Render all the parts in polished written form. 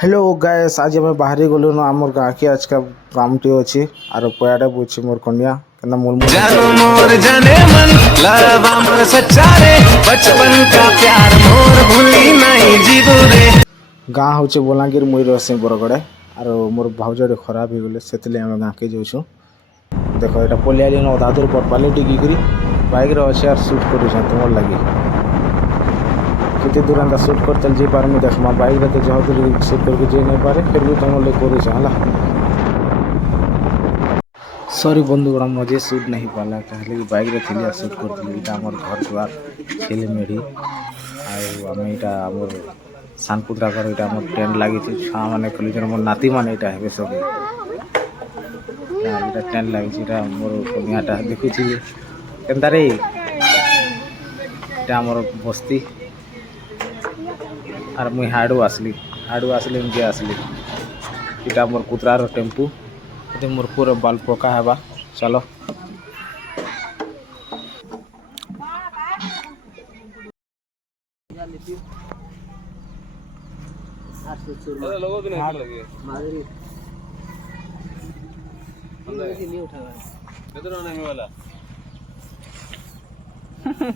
Hello guys, आज हमें बाहरी गलु न आमर गाँ के आज का कामटी अच्छी आर पयाडे बुझी मोर कन्या केना मुलमुल जानो मोर जाने मन लव अमर सच्चा रे बचपन का प्यार मोर भूली नहीं जीवो रे। गाँ हूँ बलांगीर मुई रही बरगड़े आर मोर भाउजटे खराब हो गले से आम गाँ के जाऊँ। देख यहाँ पलियाली अधा दूर बटपाली टिकी बाइक अच्छे यार सुट कर तुम लगे कितने दूर अंदा सुट कर चल जी पारमी देखमा बाइक तो जहाँ दूर सुट करके जी नहीं पारे फिर भी तुम लोग कर सॉरी बंधुगण मजे सुट नहीं पाला कहले कि बाइक रे थी सुट करती इटा हमर घर द्वार खेले मेढ़ी आम इटा आमर सानपुत्रा घर इटा आम टेंट लगी छुआ मैंने खोली मोर नाती मैंने इटा हे सब इटा टेंट लगी मोर कनियाटा देखुची केनता रे इटा आमर बस्ती आर मुई हाड़ू आसली इनके आसली इटा मोर कुतरार टेम्पू ये मोर पूरा बाल पका है चलो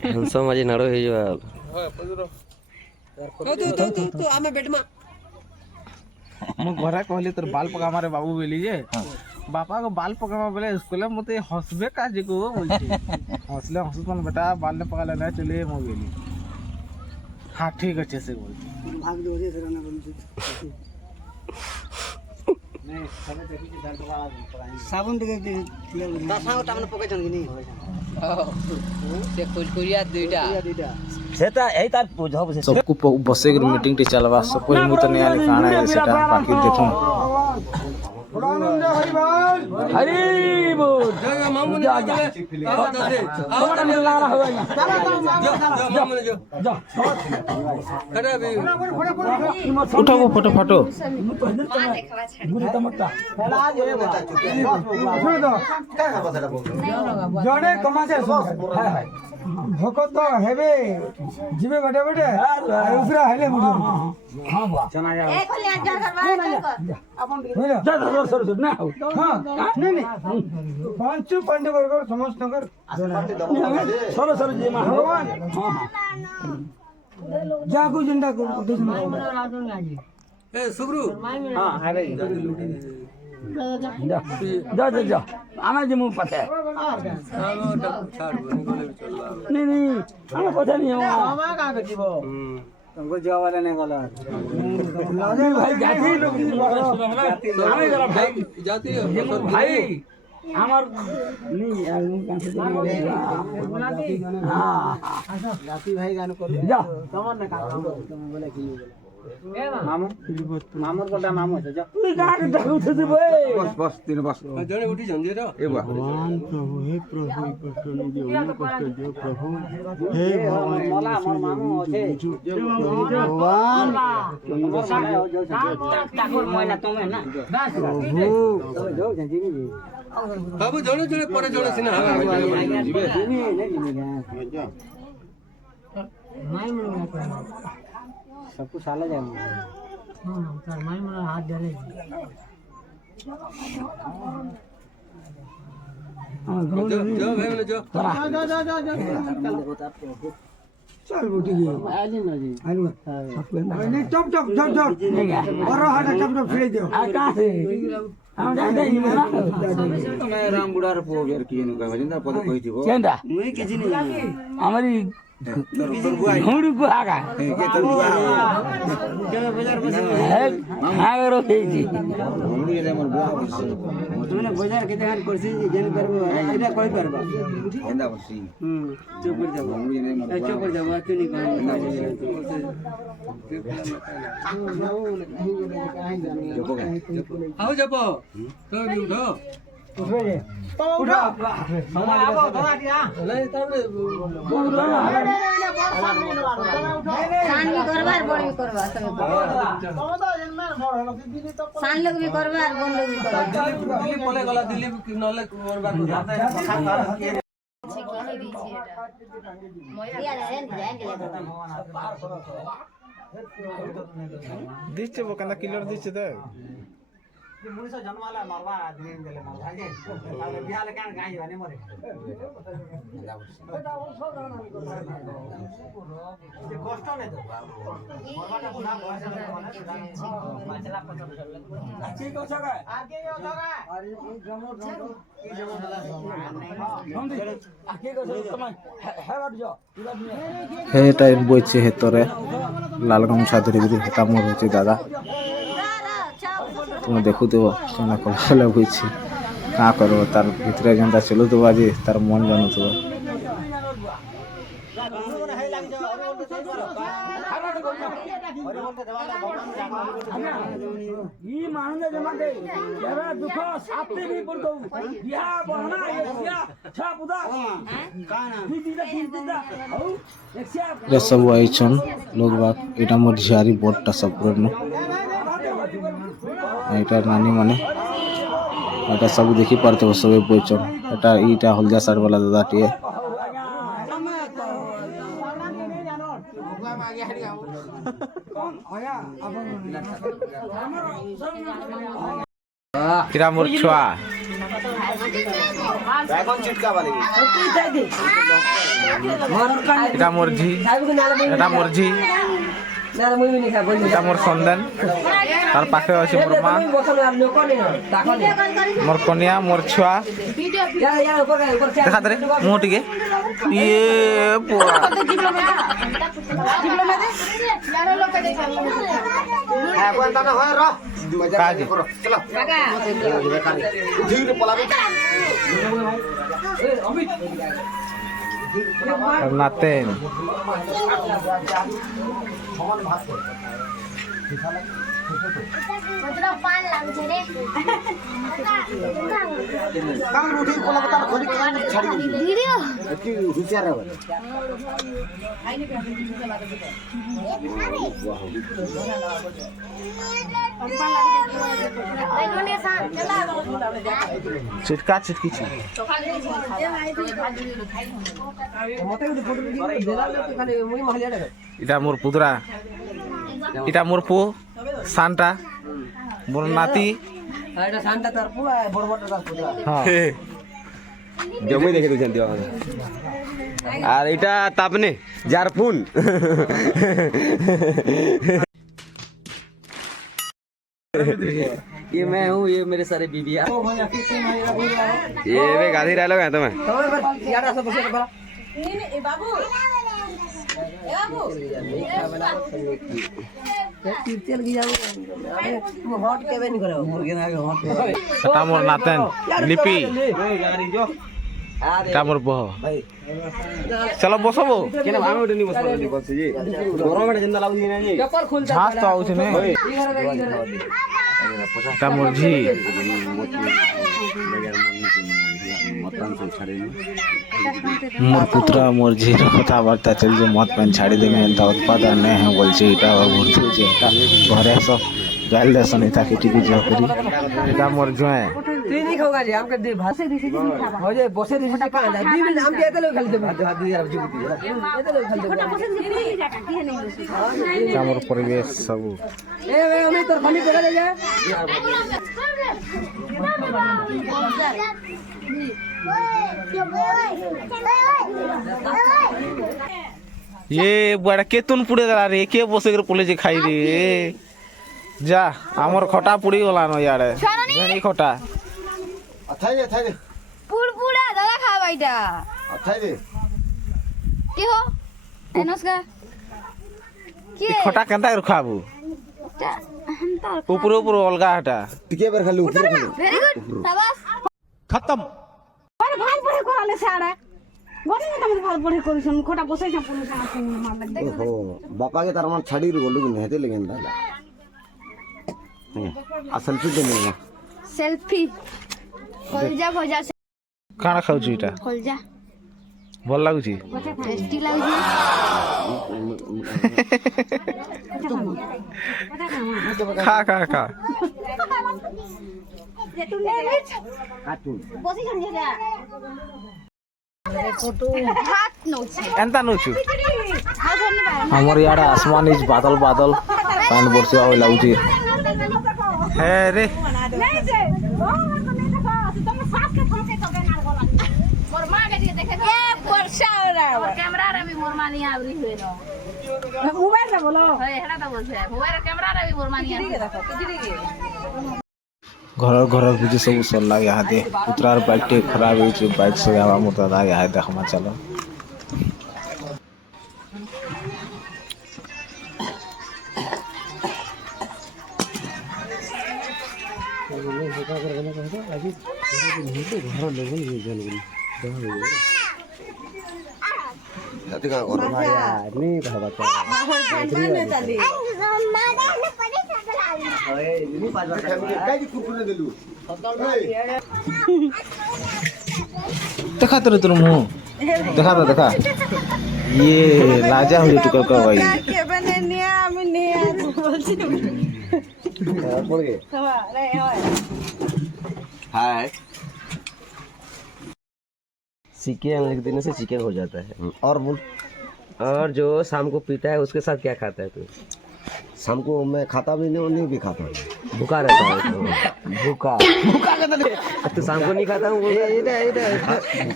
हंसो मजे नड़ो हे जो तू आमे बेड में मु घरे कहली तोर बाल पका मारे बाबू बेली जे बापा को बाल पकामा बोले स्कूल में मते हंसबे का जे को बोलछे हंसले हंसत मन बेटा बाल ने पका लेना चले मो बेली हां ठीक अच्छे से बोल भाग दो रे सर ना बोल नहीं सबे देखि के दाल पका साबुन देके दसा गोटा मन पकै छन कि नहीं से कुलकुरिया दुईटा सेता एई तार बुझो सबको बसे के मीटिंग टी चलवा सब कोई मु तो नहीं आले काना है सेटा बाकी देखो हरी बोल जगह मामू ने आवड़ा मिलना रहा होगा जा मामू ने जा अरे अभी उठो वो फोटो फोटो जड़े कमा से हाय हाय भोको तो हेबे जिबे बटे बटे ऊपरा हेले मुडो हां बा चना जा ए खोली अंदर करवा अपन जा जा सर ना हां नहीं नहीं पांचू पंडे बरगर समस्त नगर सर सर जी भगवान हां जागो झंडा को ए सुब्रू हां अरे जा जा जा आना जी मुंह पता है नहीं नहीं आना पता नहीं है हमारा कहां के जीवो तुमको जवाब वाला नहीं बोला लागे भाई जाती हमें जरा भाई जाती है भाई हमार नहीं यार मुंह कहां से हां जाती भाई गान करो जा तमन ना का तुम बोले कि मामू मामूर कोटा मामू है जा डाक डाक उठे दे भाई बस बस तीन बस जने उठी जंदे रे ए भगवान प्रभु हे प्रभु कष्ट नहीं दियो उन्हें कष्ट दियो प्रभु हे भगवान मला हमर मामू আছে भगवान ठाकुर मैना तमे ना प्रभु जो जंजी नी बाबू जने जने परे जने सिना जीवे नहीं जा माय मन सब कुछ साला जाए हां सर माय मन हाथ डाले हां जो भाई जो जा चल बुटी की आली ना जी आलू नहीं टप टप टप टप और हाथ टप टप फेंक दो आ कहां से हम जाते ही ना मैं राम बुढ़ा रे पो यार की नु कहबे ना पद कहि दिबो केंदा मुई किछि नहीं हमारी घोड़ी को आगा के तर बाजार बस हां करो जी घोड़ी ले मोर बुआ तुमने बाजार के देखान करसी जेन करबो एटा कोई करबा केंदा बसी चुप कर जा घोड़ी ने मोर चुप कर जा बात नहीं कहना आओ जपो तो भी उठो उठो हमारे आबो बना दिया नहीं तब सान भी करबार बड़ी करबा सब सान लोग भी करबार बोल लोग भी करबार दिल्ली बोले गला दिल्ली नले करबार जाता है मोया रे जाएंगे দিচ্ছে কেন্দা কিলোর দিচ্ছে দেখ ମଣିଷ ଜନ୍ମ ହେଲା ମରବା ଦିନ ଦେଲେ ମରବା ଯେ ତାପରେ ବିହା ହେଲେ କାଣ ଗାଁ ଯିବାନି ମରେ କଷ୍ଟ ନାଇଁ ତ ମରବାଟା ବୁଢା ବୟସ ମାନେ ବାଚଲା ପଛରେ ଠିକ ଅଛି ଆକେ ଅଧଗା ଆରେ ଜମ ଜମ ଆକେ କଛ ତମେ ହେବାଟ ଯ হে টাইম বইছে হেতরে লাল গামছা ধরিকি হেটা মোর হচ্ছে দাদা তুমি দেখুথিব কেনা কলা কলা বইছে কাঁ করব তার ভিতরে যেটা চলুথিব আজ তার মন জানুথিব ಈ ಮಾನದ ಜಮಾತೆ ಯಾರ ದುಃಖ ಸಾಪ್ತೆ भी पड़तो बिहा बहना एकसिया छा पुदा काना दीदा दीदा औ एकसिया रे सब आइछन लोग बाग এটা মোর ঝিয়ারি বড়টা সম্পূর্ণ এটা নানি মানে এটা সব দেখি পারতে সবে বইছন এটা এইটা হলদিয়া শার্ট वाला দাদাটিয়ে এটা মোর ছুয়া এটা মোর ঝি এটা মোর ঝি এটা মোর সন্ধান তার পাখে আছে মোর মা মোর কনিয়া মোর ছুয়া দেখা দে মুহ টিকে ইয়ে পোড়া কাজে নাতেন मतलब पान लाग रे काम रोटी कोला बता खोली छाड़ी वीडियो की हुशियार है आइलोने सा चला चिटका चिटकी छि मते फोटो देला खाली मुई महलिया रे এটা মোর পুতরা এটা মোর পো সান্টা মোর নাতি এটা শান্তা তার পুরা বড় বড় তার পুরা হ্যাঁ জমি দেখে দিয়েছেন আর এটা তাপনে যার ফোন ये मैं हूँ ये मेरे सारे बीबिया ये वे गाधी रह लोगे तुम्हें यार सब बसे बड़ा बाबू तीर्थ लगी जाओ तुम हॉट केवे नहीं करो मुर्गे ना हॉट এটা মোর নাতেন লিপি এটা মোর বহ চলো বসবো কেন আমি ওটা নিয়ে বসছি জি গরমে জিন্দা লাগুনি না জি चप्पल खोल ঝাঁস তো আউছে নে এটা মোর ঝি মোর পুত্রা মোর ঝির কথাবার্তা চলছে মদ পান ছাড়ি দেবে এত উৎপাদন নেই হ্যাঁ বলছে এটা ঘুরতে হচ্ছে এটা ঘরে সব গাইল দেশন তাকে টিকি যাও করি এটা মোর জয় তুই नहीं खाओगा जी हमके दे भात से दिसी हो जाए बसे दिसी का ना दी मिल हम के लोग खेलते भात भात दी यार जीबती एते लोग खेलते এটা মোর পরিবেশ সব ए वे हमें तो खाली जगह ले जा ये बड़ा केतुन पुड़े गला रे के बसे कर पुले जे खाई रे जा हमर खटा पुड़ी गला न यारे भेड़ी खटा अथाई दे पुरपुरा दादा खावा এটা अथाई दे কি হো নমস্কার কি ई खटा केनता कर खाबू ऊपर ऊपर अलगा हटा टिके बार खाली ऊपर खाली ভেরি গুড সাবাস खत्म আরে ভাই পড়ে করালে সাড়ে গনি না তুমি ভালো পড়ে করিছন খোটা বসাইছ পুলিশ আমাকে মার লাগবে ओहो बापा के तार मन छाड़ी गोलू कि नहते लेकिन दादा असल से देने সেলফি কলজা ভজা काना खाउछु इटा কলজা ভাল লাগুছি টেস্টি লাগছে खा खा खा বসি শুন हाथ नोचे एंता नोचु हाथ धरनी पाए हमर यार आसमान इज बादल बादल पानी बरसिया होय लाउची हे रे नहीं जे नहीं देखो तुम सास के ठोके तो गनार बोला मोर मां के देखे ए वर्षा हो रहा है कैमरा रे भी मोर मां नहीं आवरी हुए नो मोबाइल से बोलो हे हेडा तो बोलछे मोबाइल कैमरा रे भी मोर मां नहीं आवरी देखो किजड़ी के घर बुझे सब सरला यहाँ दे पुत्रार बाइक टे खराब हो बाइक से हवा मोता दा यहाँ देखमा चलो देखा तेरे मुंह देखा ये लाजा हो टुकल का भाई के बने निया আমি নিয়া বলছি पड़ गए হ্যাঁ রে হয় हाय चिकन लिख देने से चिकन हो जाता है। और बोल। और जो शाम को पीता है उसके साथ क्या खाता है तू? शाम को मैं खाता भी नहीं और नहीं भी खाता हूँ। भूखा रहता है तो। भूखा भूखा का तो शाम को नहीं खाता हूँ।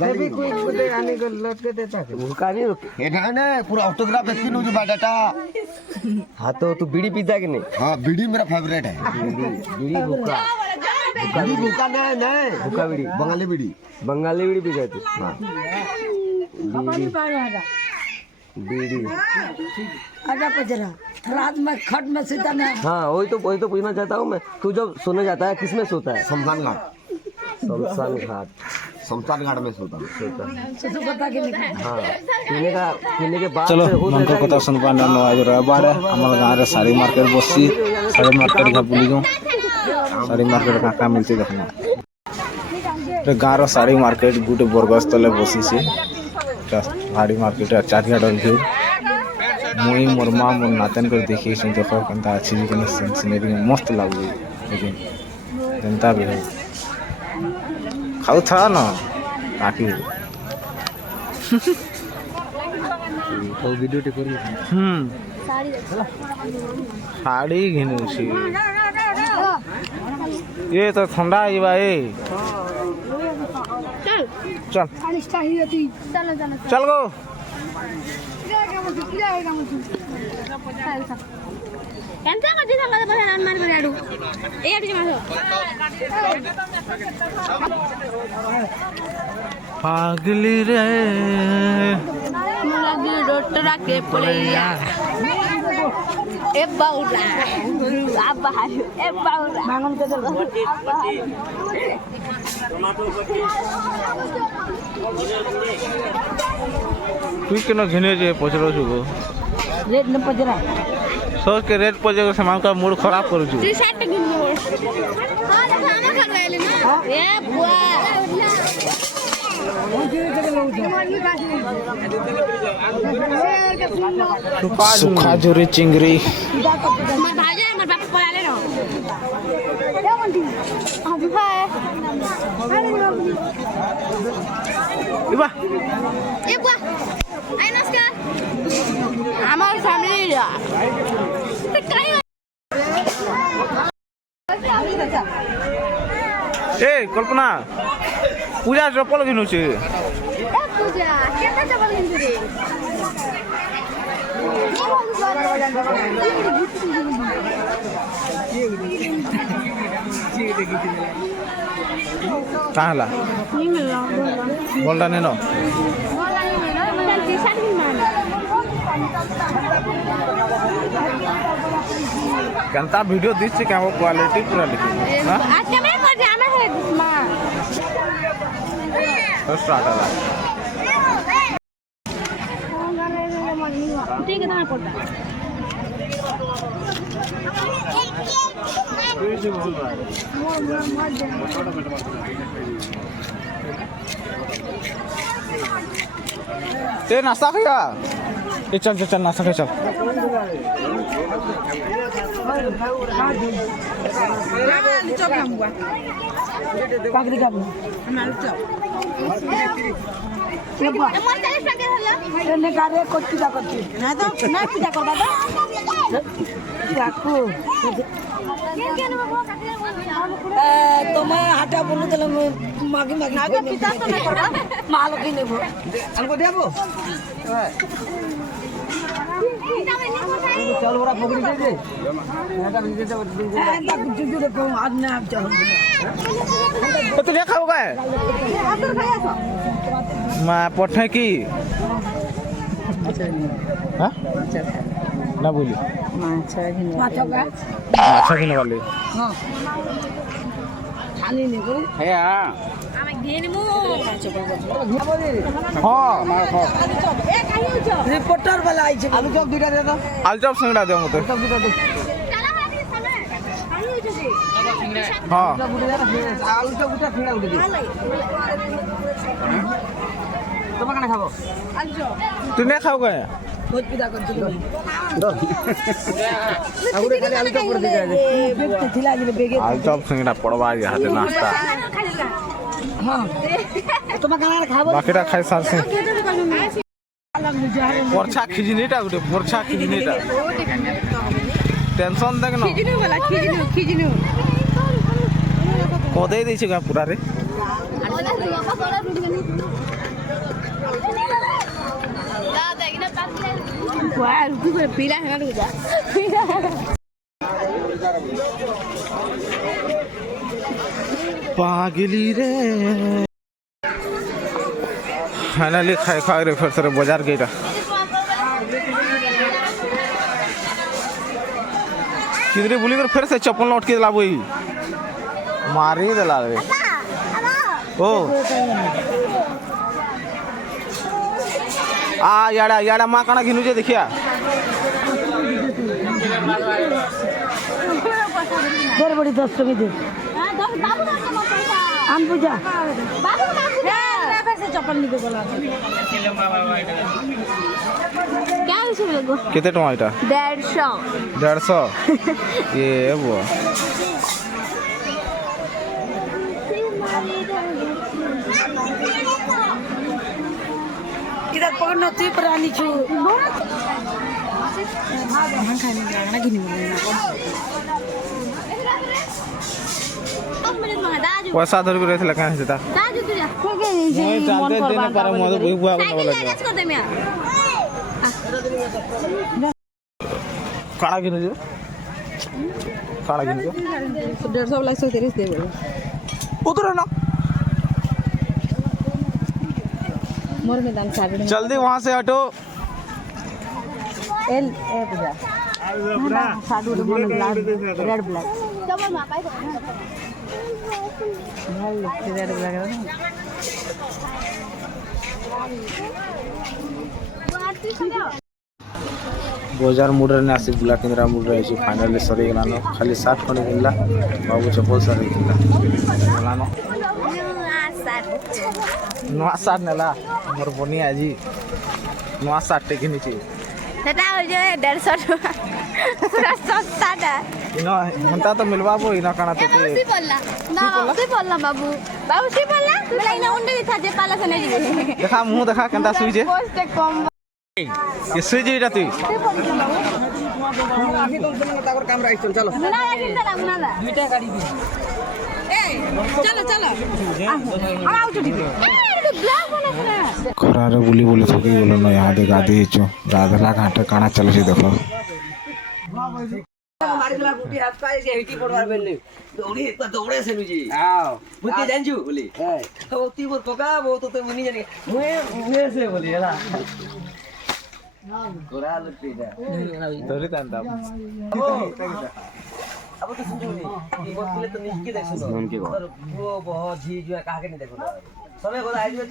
कभी कोई बोले आने को लौट के देता है भूखा नहीं ये ना पूरा ऑटोग्राफ एक दिन जो डाटा। हाँ तो तू बीड़ी पीता है कि नहीं? हाँ बीड़ी मेरा फेवरेट है। बीड़ी भूखा बीड़ी भूखा नहीं नहीं भूखा बीड़ी बंगाली बीड़ी। बंगाली बीड़ी पीता है तू? हाँ बीड़ी आजा पजरा रात में खट में सीता में हाँ वही तो पूछना चाहता हूँ मैं। तू जब सोने जाता है किस में सोता है? शमशान घाट। शमशान घाट शमशान घाट में सोता हूँ। सुसु पता के नहीं हाँ पीने के बाद चलो फिर हो मन जाता को है कथा सुन पाने नो आज रविवार है हमारे गाँव रे साड़ी मार्केट बसी साड़ी मार्केट का बुली गो साड़ी मार्केट का काम मिलती देखना तो गाँव साड़ी मार्केट गुटे बरगस तले बसी से साड़ी मार्केट चारिया डर घे मुई मोर माँ मोर नातन को देखी देख केनता अच्छी सीनरी मस्त लगुच लेकिन जनता भी है खाऊ था ना बाकी वीडियो टे करी साड़ी घिनु ये तो ठंडा है भाई चल चल गो ఎంత మధ్య సంగతి పోయి అనుమాని పడాడు ఏడు మాసో पागली रे मुलागी डॉक्टर के पड़ैया ए बाउला आ बाहर ए बाउला मांगम के चल तू केना घिने जे पचरो छु गो रेट न पजरा सोच के रेट पजे सामान का मूड खराब करू छु टी शर्ट गिन हां देखो हम कर गए ना ए बुआ सुखा जोरी चिंगरी मर भाजे मर बाप पयाले नो क्या बनती अब भाई इबा ए बुआ आई नमस्कार আমার ফ্যামিলি ए कल्पना पूजा चप्पल घिनु छे पूजा केता चप्पल किनछु रे काहला बोलता नहीं नो कंता वीडियो दिस क्या वो क्वालिटी पूरा लिखी हां आज कैमरा पर जाना है मां स्टार्ट आला ठीक है ना कोटा ए नाश्ता किया ए चल चल चल नाश्ता कर चल কাকড়ি খাবো এনে কারে করছি দা করছি না তো না পিঠা করবা তো দেখো তোমার হাটা বলু তাহলে মাগি মাগি আগে পিঠা তো না করবা মাল কি নেব আমকো দেবো চল ওরা পকড়ি দে দে এটা ভিজে দাও এটা কিছু দূরে কম আজ না চল তুই খাও কে মা পঠে কি হ্যাঁ না বলি মাছ গা মাছ কিনে বলি হ্যাঁ খালি নেব হ্যাঁ আমি ঘিয়ে নিমু হ্যাঁ রিপোর্টার वाला আইছে আলু চপ দুইটা দে দাও আলু চপ সিঙ্গড়া দে মতে চপ দুইটা দে হ্যাঁ আলু চপ দুইটা ফিরা উঠে দে তোমার কেন খাবো তুই না খাও কে ভোজ পিঠা করছি আগুরে খালি আলু চপ করে দিগা বেগতে থিলা দিলে বেগে আলু চপ সিঙ্গড়া পড়বা হাতে নাস্তা হ্যাঁ তোমার কেন খাবো বাকিটা খাই সারছে পরছা খিজনিটা গুটে পরছা খিজনিটা টেনশন দেখ না খিজিনু কদেই দিছে গা পুরা রে পিলা হেনা ঢুকা पागली रे फाइनली खाए खा रे फिर से बाजार गई किधरे बोली कर फिर से चप्पल लौट के लाबो मारी दला रे ओ आ याड़ा याड़ा मां काना घिनु जे देखिया देर बड़ी 10 रुपए दे आम पूजा चप्पल निके बोला क्या है कितने टमा इटा 150 ये वो इधर पकड़ना तू प्राणी छु हम खाने ना गिनी पैसा धर के रहला कहां से ता नहीं चालते दिन पर मो तो बुआ बना बोला काड़ा गिनु जो काड़ा गिनु जो 150 वाला 130 दे उधर ना मोर मैदान साइड जल्दी वहां से हटो L A Puja Sadu red black red black बाजार मुडर ने आसी बुला केंद्रा मुड रही फाइनली सरी गलानो खाली 60 खने किनला बाबू चप्पल सरी किनला गलानो नुआ 60 नेला मोर बनी आजी नुआ 60 टे किनी छी सेटा हो जे 150 पूरा सस्ता दा इनो मनता तो मिलवाबो इना काना तो सी बोलला ना सी बोलला बाबू बाबू सी बोलला बोला इना उंडे था जे पाला से नहीं देखा मुंह देखा केंता सुई जे पोस्ट कम ये सुई जे इटा तुई आखी तो ताकर काम राइस चलो ना यार चला मुना दुईटा गाड़ी दी ए चलो चलो अब आउ तो ए ब्लैक वाला खरारे बुली बोले थकी बोलो न यहाँ दे गादी हिचो राधला घाटे काना चले छी देखो मारिला गुटी हफ्ता जे हिटी पड़वार बेले दौड़ी एक दौड़े से नुजी हां बुके जानजू बोली तो ती बोल कोका वो तो मुनी जाने मुए से बोली हला गोरा लुटी दा तोरी तांता अब तो सुन नी ये बोल पहले तो निश्चित है सुनो उनके वो बहुत जी जो कहा के नहीं देखो समय को आई जो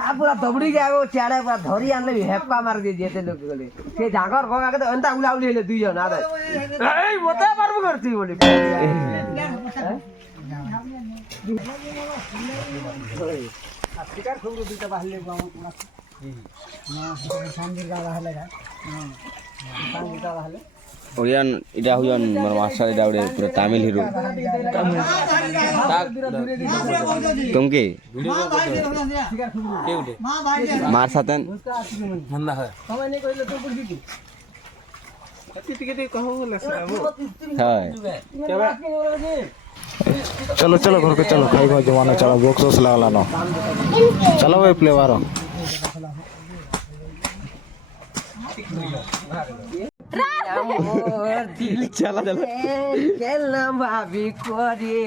आप पूरा दबड़ी गया वो चाड़े पूरा धरी आनले हेप्पा मार दे जेते लोग बोले के जागर गगा के तो अंता उलाउली हेले दुई जन आदे ए मते पारबो करती बोली শিকার খবর দুইটা বাহিলে সামজির গা বাহিলে সামজির গা বাহিলে ওরিয়ান এটা হুয়ান মানে মাস্টার এটা ওরে পুরো তামিল হিরো तुमके मार सातन मंदा है সময় নেই কইলে তো বুঝি কি हाय चलो चलो घर के चलो खाई भाई जमाना चलो बॉक्स वॉक्स लगला ना चलो भाई प्ले वारो दिल चला चला খেলনা ভাবি করে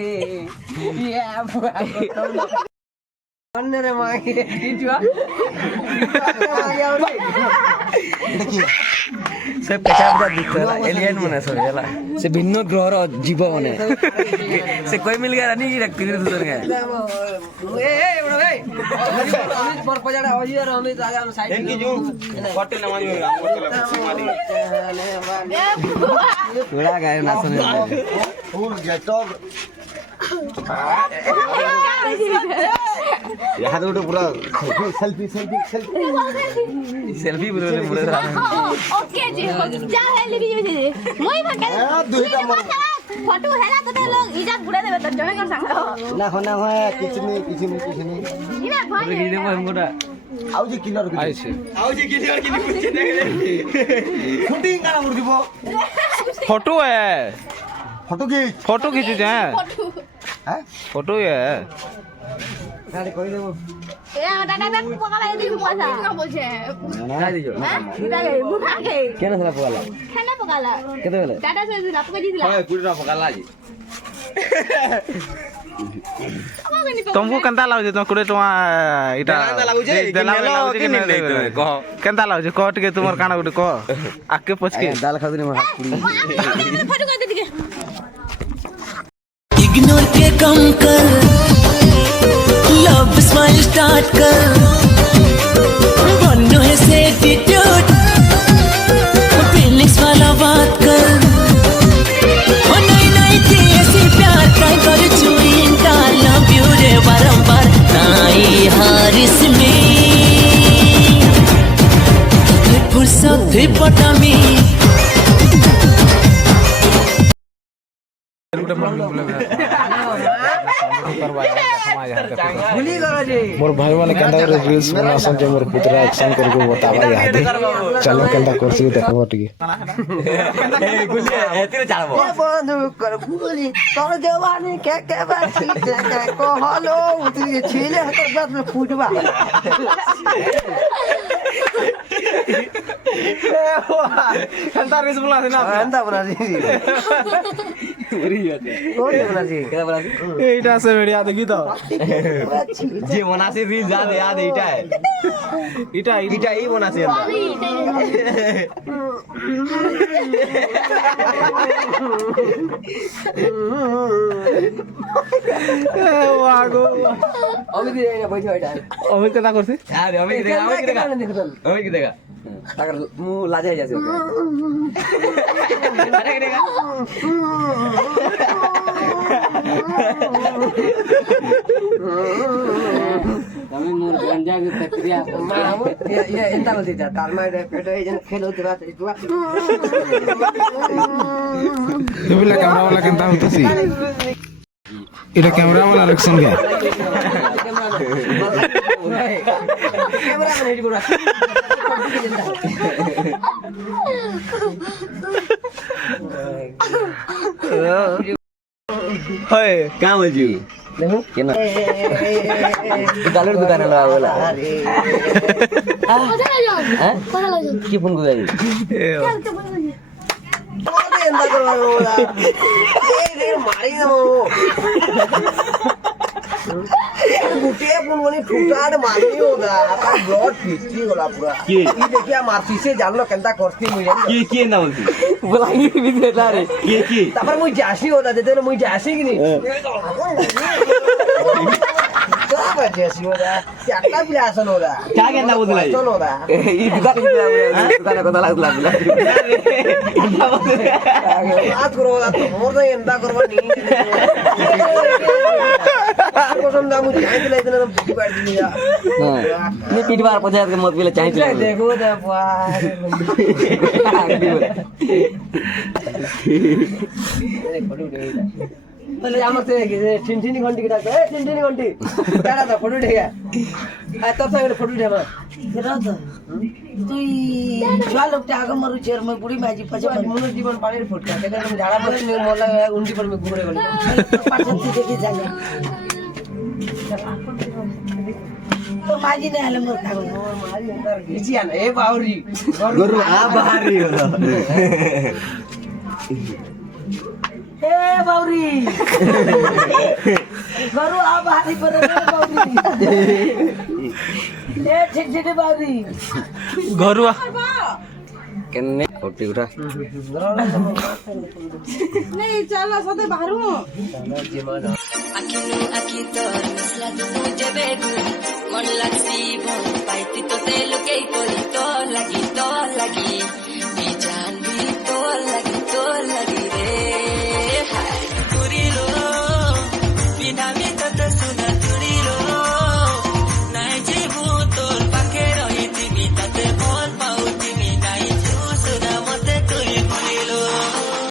অন্যরে মাগে দিজুয়া से पेचाब दिखला एलियन मने सब एला से भिन्न ग्रहर जीव मने से कोई मिल गया नहीं रखती दूसर के ए बड़ा भाई अमित पर पजाड़ा अजियर अमित आगे हम साइड थैंक यू होटल ना मारी थोड़ा गाय ना सुने फुल गेटअप यहाँ तो पूरा सेल्फी सेल्फी सेल्फी सेल्फी बोले पूरे ओके जी जा है लिखी जी मोई भागे दुईटा मर फोटो हैला तो लोग इज्जत बुड़े देबे तो जमे कर संग ना है किछ नहीं इना भाई गिने मोटा आउ जी किलर की आइछे शूटिंग करा मुर्गी बो फोटो है फोटो फोटो की खींचे हैं हैं फोटो है गाड़ी कोई देबो ए दादा बैग पकाला दी पसा का बोलछे ना दीजो हां दादा मुखा के केना सला पकाला खाना पकाला केते बेले दादा से आपको दी दिला ओए पूरा पकाला जी तुमको केंता लागो तुम 20 टका इटा केंता लागो जे देला नेलो कि नहीं ले कह केंता लागो कह टिके तुमर काना गुटे कह आके पछके दाल खादरी में हाथ पूरी फोटो कर दे इग्नोर के कम कर लव स्माइल स्टार्ट कर बनो है से एटीट्यूड फीलिंग्स वाला बात कर ओ नहीं नहीं थी ऐसी प्यार ट्राई कर चुइन का लव यू रे बारंबार नाई हारिस में फुर्सत थी पटा में भूली करो जी मोर भाई माने केंता करे रील्स बना संजय मोर पुत्रा एक्शन करके बतावा याद चलो केंता करसी देखबो टिके हेतिर चालबो बंधु कर भूली तोर जवानी के बात के कहलो उती छीले हतर बात में फूटबा केंता रील्स बना ना अंदा बना जी कौन बना जी केदा बना एटा से वीडियो देखी तो जे बनासी रील याद इटा है इटा इटा ही बनासी वागो अभी दे बैठो बैठा अभी केंता करसी अरे हमें की देगा अगर मुंह लाजा जैसे अरे देगा तमिल मोर गंजा की प्रक्रिया मामू ये इंता बोलती था तारमा रे पेटो ए जन खेलो तुरा तुरा तुबिला कैमरा वाला केंता होतसी इटा कैमरा वाला रिएक्शन क्या कैमरा में हिट करा होय क्या बोल जी देखो केना दालेर दुकान लगा बोला कोथाय जाओ कोथाय जाओ की फोन को जाई इंदा करवा बोला ए मारी ना गुटिया पुनवनी ठुटाड़ मारनी होगा अपन ब्लड फिस्टी होला पूरा ये देखिए मारती से जान लो केंता करती मुझे की ना बोलती बोलांगी भी देता रे की तापर मुझे जासी होता देते ना मुझे जासी की नहीं क्या बात जैसी होता क्या प्लासन होता क्या कहना बोलता है प्लासन होता ये दुकान को दला बुला बात करो तो मोर तो इंदा करवा नहीं कसम ना मुझे चाहे दिला इतना फुटी काट दी यार नहीं पीठ बार पहुंचा के मत भी ले चाहिए देखो तो पहले आमर से ठिनठिनी घंटी की डाक ए ठिनठिनी घंटी क्या था फोटो उठेगा आ तब से फोटो उठेगा তুই ছুয়া লোকটা আগে মরুছি আর মই বুড়ি মাঝি পাশে মনুষ্য জীবন পানির ফুটকা সেটা তুমি ঝাড়া বসে মোলা উন্ডি পর মে ঘুরে গেল পাশে দেখে জানে তো মাঝি না হলে মোর খাবো কিছু না এ বাউরি গরু আ বাহারি হলো এ বাউরি গরু আ বাহারি পরে বাউরি এ ঠিক ঠিক বাউরি घरुआ কেনে ফটি উঠা नहीं चलो सदे बाहर Aquí no, aquí todo, es la tuya, baby.